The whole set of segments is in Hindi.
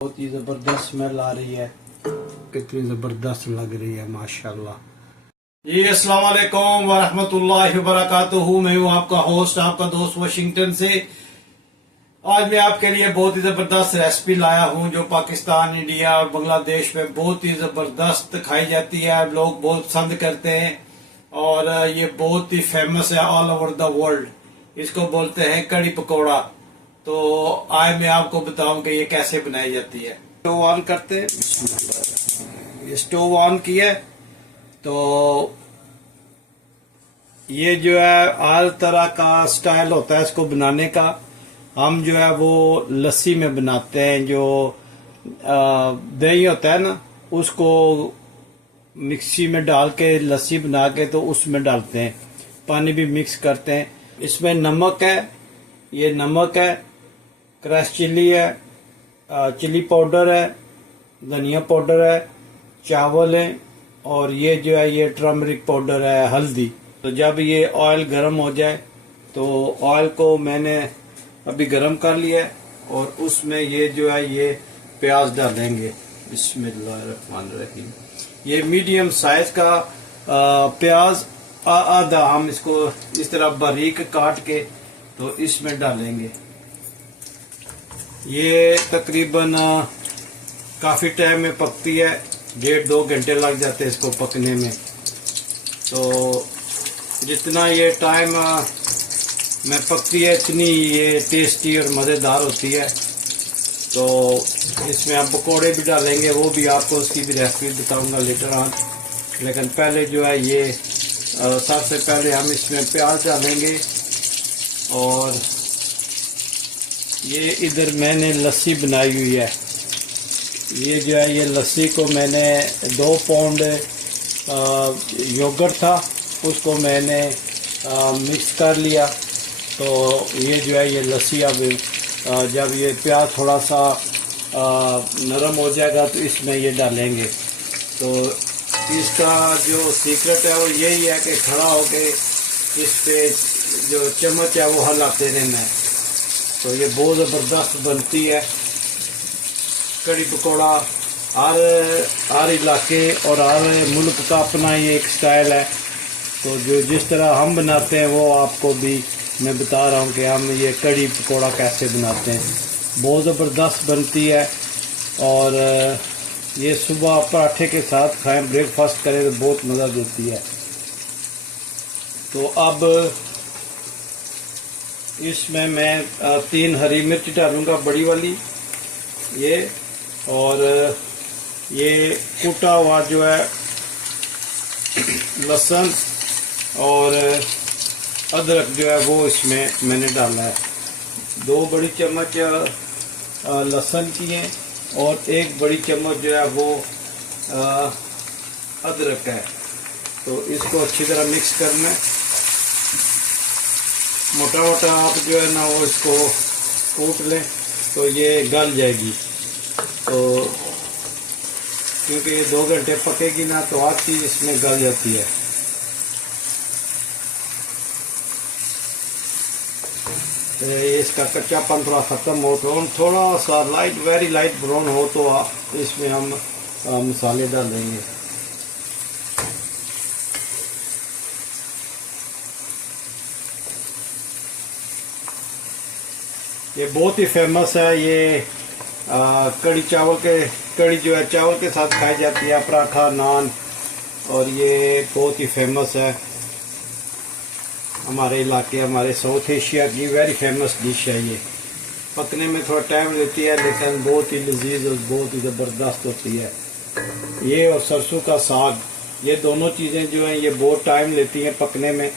बहुत ही ज़बरदस्त स्मेल आ रही है, कितनी ज़बरदस्त लग रही है माशाल्लाह। जी अस्सलाम वालेकुम वरहमतुल्लाहि वबरकातुहू। मैं हूँ आपका होस्ट, आपका दोस्त वाशिंगटन से। आज मैं आपके लिए बहुत ही ज़बरदस्त रेसिपी लाया हूँ जो पाकिस्तान, इंडिया और बांग्लादेश में बहुत ही ज़बरदस्त खाई जाती है, लोग बहुत पसंद करते हैं और ये बहुत ही फेमस है ऑल ओवर द वर्ल्ड। इसको बोलते हैं कड़ी पकौड़ा। तो आज मैं आपको बताऊं कि ये कैसे बनाई जाती है। स्टोव ऑन करते हैं। ये स्टोव ऑन किया तो ये जो है हर तरह का स्टाइल होता है इसको बनाने का। हम जो है वो लस्सी में बनाते हैं, जो दही होता है ना उसको मिक्सी में डाल के लस्सी बना के तो उसमें डालते हैं, पानी भी मिक्स करते हैं। इसमें नमक है, ये नमक है, क्रश चिली है, चिली पाउडर है, धनिया पाउडर है, चावल है और ये जो है ये टर्मरिक पाउडर है, हल्दी। तो जब ये ऑयल गर्म हो जाए तो ऑयल को मैंने अभी गर्म कर लिया है और उसमें ये जो है ये प्याज डालेंगे। बिस्मिल्लाहिर्रहमानिर्रहीम। ये मीडियम साइज का प्याज आधा हम इसको इस तरह बारीक काट के तो इसमें डालेंगे। ये तकरीबन काफ़ी टाइम में पकती है, 1.5-2 घंटे लग जाते हैं इसको पकने में। तो जितना ये टाइम में पकती है इतनी ये टेस्टी और मज़ेदार होती है। तो इसमें आप पकौड़े भी डालेंगे, वो भी आपको उसकी भी रेसिपी बताऊंगा लेटर ऑन। लेकिन पहले जो है ये सबसे पहले हम इसमें प्याज डालेंगे और ये इधर मैंने लस्सी बनाई हुई है। ये जो है ये लस्सी को मैंने 2 पाउंड योगर्ट था उसको मैंने मिक्स कर लिया। तो ये जो है ये लस्सी अब जब ये प्याज थोड़ा सा नरम हो जाएगा तो इसमें ये डालेंगे। तो इसका जो सीक्रेट है वो यही है कि खड़ा होके इस पे जो चम्मच है वो हिलाते रहना है। तो ये बहुत ज़बरदस्त बनती है कड़ी पकौड़ा। हर इलाके और हर मुल्क का अपना ये एक स्टाइल है। तो जो जिस तरह हम बनाते हैं वो आपको भी मैं बता रहा हूँ कि हम ये कड़ी पकौड़ा कैसे बनाते हैं। बहुत ज़बरदस्त बनती है और ये सुबह पराठे के साथ खाएं, ब्रेकफास्ट करें तो बहुत मज़ा देती है। तो अब इसमें मैं 3 हरी मिर्च डालूंगा, बड़ी वाली ये, और ये कूटा हुआ जो है लहसुन और अदरक जो है वो इसमें मैंने डाला है। 2 बड़ी चम्मच लहसुन की है और 1 बड़ी चम्मच जो है वो अदरक है। तो इसको अच्छी तरह मिक्स करना है। मोटा मोटा आप जो है ना वो इसको कूट लें तो ये गल जाएगी। तो क्योंकि ये 2 घंटे पकेगी ना तो हर चीज़ इसमें गल जाती है। तो इसका कच्चापन थोड़ा ख़त्म हो तो थोड़ा सा लाइट, वेरी लाइट ब्राउन हो तो इसमें हम मसाले डालेंगे। ये बहुत ही फेमस है ये कड़ी चावल के, कड़ी जो है चावल के साथ खाई जाती है, पराठा, नान, और ये बहुत ही फेमस है हमारे इलाके, हमारे साउथ एशिया की वेरी फेमस डिश है। ये पकने में थोड़ा टाइम लेती है लेकिन बहुत ही लजीज और बहुत ही ज़बरदस्त होती है। ये और सरसों का साग, ये दोनों चीज़ें जो हैं ये बहुत टाइम लेती हैं पकने में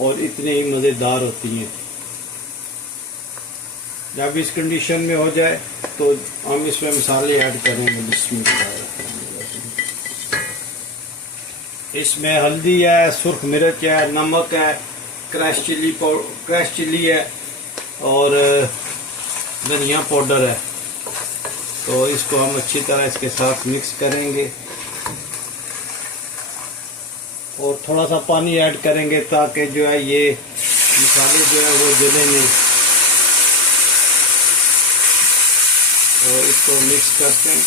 और इतनी ही मज़ेदार होती हैं। जब इस कंडीशन में हो जाए तो हम इसमें मसाले ऐड करेंगे। इसमें हल्दी है, सुर्ख मिर्च है, नमक है, क्रश चिली है और धनिया पाउडर है। तो इसको हम अच्छी तरह इसके साथ मिक्स करेंगे और थोड़ा सा पानी ऐड करेंगे ताकि जो है ये मसाले जो है वो जले नहीं। और इसको मिक्स करते हैं,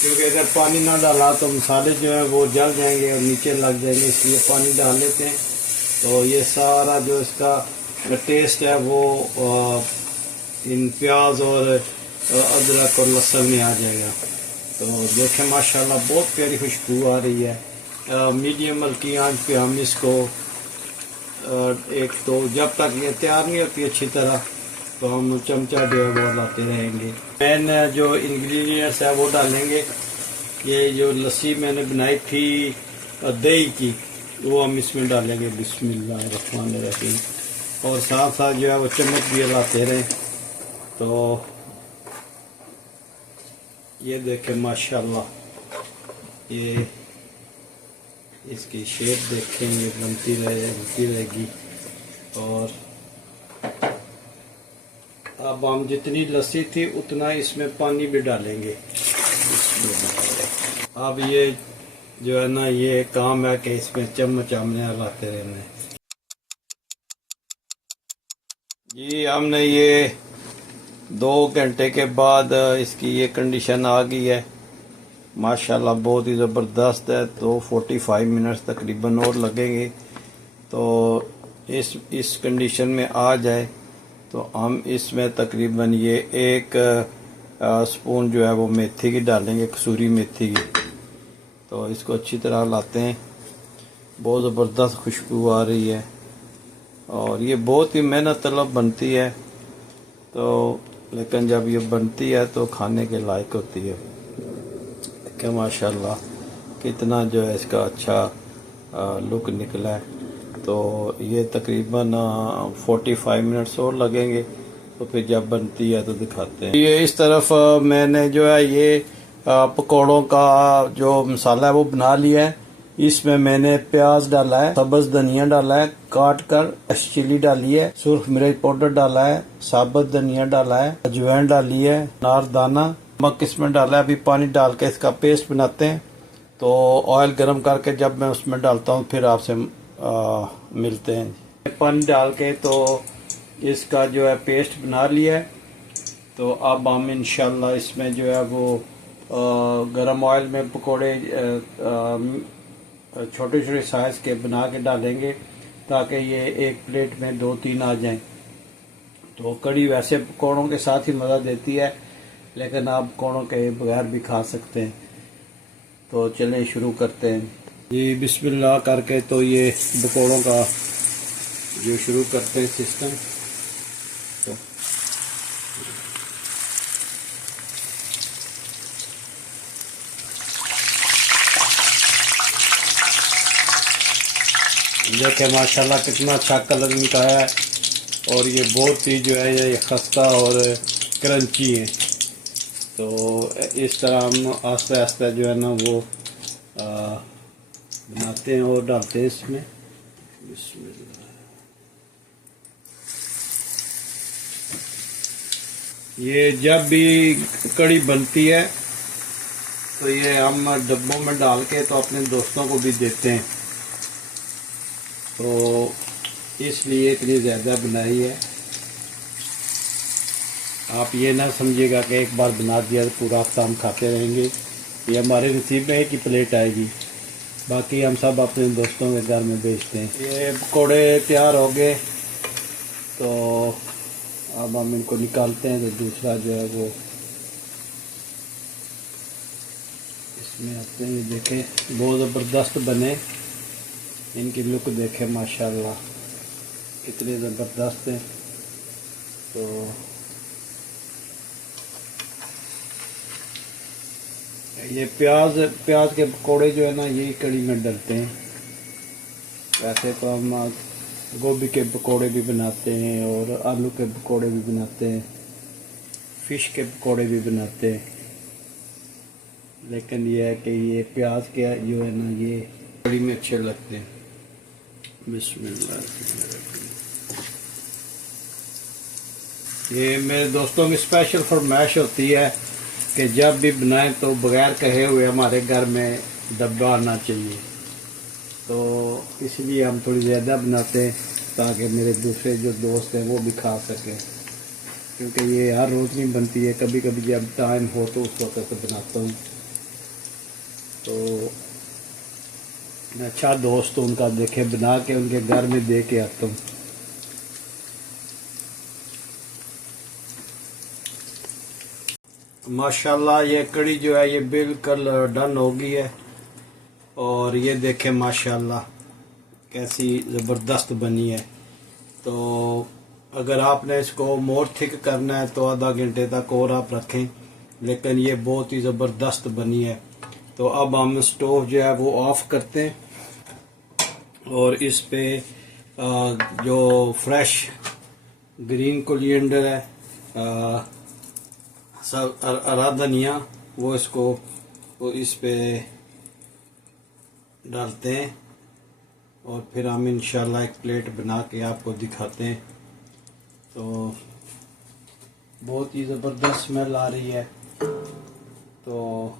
क्योंकि अगर पानी ना डाला तो मसाले जो है वो जल जाएंगे और नीचे लग जाएंगे, इसलिए पानी डाल लेते हैं। तो ये सारा जो इसका टेस्ट है वो इन प्याज और अदरक और लहसुन में आ जाएगा। तो देखें माशाल्लाह बहुत प्यारी खुशबू आ रही है। मीडियम हल्की आंच पे हम इसको एक तो जब तक ये तैयार नहीं होती अच्छी तरह तो हम चमचा जो है वो लाते रहेंगे। मेन जो इंग्रेडिएंट्स है वो डालेंगे। ये जो लस्सी मैंने बनाई थी दही की वो हम इसमें डालेंगे, बिस्मिल्लाहिर्रहमानिर्रहीम। और साथ साथ जो है वो चम्मच भी हिलाते रहें। तो ये देखें माशाल्लाह, ये इसकी शेप देखेंगे बनती रहेगी। और अब हम जितनी लस्सी थी उतना इसमें पानी भी डालेंगे। अब ये जो है ना ये काम है कि इसमें चम्मच हमने हिलाते रहना है। जी हमने ये 2 घंटे के बाद इसकी ये कंडीशन आ गई है माशाल्लाह, बहुत ही ज़बरदस्त है। तो 45 मिनट्स तकरीबन और लगेंगे। तो इस कंडीशन में आ जाए तो हम इसमें तकरीबन ये 1 स्पून जो है वो मेथी की डालेंगे, कसूरी मेथी की। तो इसको अच्छी तरह लाते हैं, बहुत ज़बरदस्त खुशबू आ रही है और ये बहुत ही मेहनत तलब बनती है। तो लेकिन जब ये बनती है तो खाने के लायक होती है। क्या माशाल्लाह कितना जो है इसका अच्छा लुक निकला है। तो ये तकरीबन 45 मिनट्स और लगेंगे। तो फिर जब बनती है तो दिखाते हैं। ये इस तरफ मैंने जो है ये पकौड़ों का जो मसाला है वो बना लिया है। इसमें मैंने प्याज डाला है, सब्ज धनिया डाला है काट कर, चिली डाली है, सुर्ख मिर्च पाउडर डाला है, साबुत धनिया डाला है, अजवाइन डाली है, नारदाना, नमक इसमें डाला है। अभी पानी डाल के इसका पेस्ट बनाते हैं। तो ऑयल गरम करके जब मैं उसमें डालता हूँ फिर आपसे मिलते हैं। पानी डाल के तो इसका जो है पेस्ट बना लिया है। तो अब हम इंशाल्लाह इसमें जो है वो गरम ऑयल में पकोड़े छोटे छोटे साइज़ के बना के डालेंगे ताकि ये एक प्लेट में 2-3 आ जाएं। तो कड़ी वैसे पकौड़ों के साथ ही मज़ा देती है, लेकिन आप पकौड़ों के बगैर भी खा सकते हैं। तो चलें शुरू करते हैं जी, बिस्मिल्लाह करके। तो ये पकौड़ों का जो शुरू करते हैं सिस्टम। तो देखें माशाल्लाह कितना अच्छा कलर इनका है और ये बहुत ही जो है ये खस्ता और क्रंची है। तो इस तरह हम आस्ते आस्ते जो है ना वो बनाते हैं और डालते हैं इसमें। ये जब भी कड़ी बनती है तो ये हम डब्बों में डाल के तो अपने दोस्तों को भी देते हैं। तो इसलिए इतनी ज़्यादा बनाई है। आप ये ना समझिएगा कि एक बार बना दिया तो पूरा हफ्ता हम खाते रहेंगे। ये हमारे नसीब में है कि प्लेट आएगी, बाकी हम सब अपने दोस्तों के घर में बेचते हैं। ये पकौड़े तैयार हो गए। तो अब हम इनको निकालते हैं। तो दूसरा जो है वो इसमें आते हैं। ये देखें बहुत ज़बरदस्त बने, इनकी लुक देखें माशाल्लाह कितने ज़बरदस्त हैं। तो ये प्याज के पकोड़े जो है ना ये कड़ी में डलते हैं। वैसे तो हम गोभी के पकोड़े भी बनाते हैं और आलू के पकोड़े भी बनाते हैं, फिश के पकोड़े भी बनाते हैं, लेकिन ये है कि ये प्याज के जो है ना ये कड़ी में अच्छे लगते हैं। बिस्मिल्लाह। ये मेरे दोस्तों की स्पेशल फरमाइश होती है कि जब भी बनाएं तो बगैर कहे हुए हमारे घर में डब्बा आना चाहिए। तो इसलिए हम थोड़ी ज़्यादा बनाते हैं ताकि मेरे दूसरे जो दोस्त हैं वो भी खा सकें। क्योंकि ये हर रोज़ नहीं बनती है, कभी कभी जब टाइम हो तो उस वक्त बनाता हूँ। तो मैं अच्छा दोस्त हूँ उनका, देखे बना के उनके घर में दे के आता हूँ। माशाल्लाह ये कड़ी जो है ये बिल्कुल डन हो गई है। और ये देखें माशाल्लाह कैसी ज़बरदस्त बनी है। तो अगर आपने इसको मोर थिक करना है तो आधा घंटे तक और आप रखें, लेकिन ये बहुत ही ज़बरदस्त बनी है। तो अब हम स्टोव जो है वो ऑफ करते हैं और इस पे जो फ्रेश ग्रीन कोलिएंडर है, सब हरा धनिया, वो इसको वो इस पे डालते हैं और फिर हम इंशाल्लाह एक प्लेट बना के आपको दिखाते हैं। तो बहुत ही ज़बरदस्त स्मेल आ रही है। तो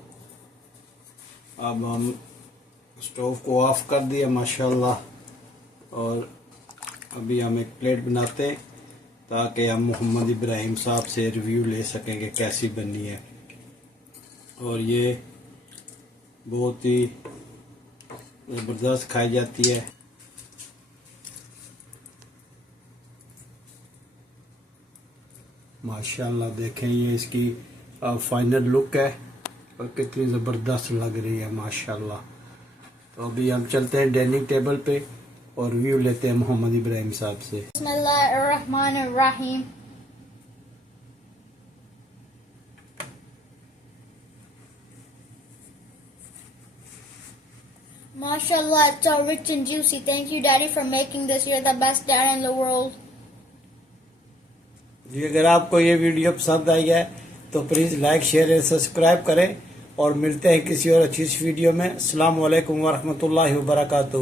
अब हम स्टोव को ऑफ कर दिया माशाल्लाह, और अभी हम एक प्लेट बनाते हैं ताकि हम मोहम्मद इब्राहिम साहब से रिव्यू ले सकेंगे कैसी बनी है। और ये बहुत ही ज़बरदस्त खाई जाती है। माशाल्लाह देखें ये इसकी फाइनल लुक है और कितनी ज़बरदस्त लग रही है माशाल्लाह। तो अभी हम चलते हैं डाइनिंग टेबल पे और व्यू लेते हैं मोहम्मद इब्राहिम साहब से। बिस्मिल्लाहिर्रहमानिर्रहीम। Mashallah, it's so rich and juicy. Thank you, Daddy, for making this. You're the best dad in the world. जी अगर आपको ये वीडियो पसंद आई है तो please like share and subscribe करें और मिलते हैं किसी और अच्छी वीडियो में। अस्सलाम वालेकुम वरहमतुल्लाहि वबरकातुहू।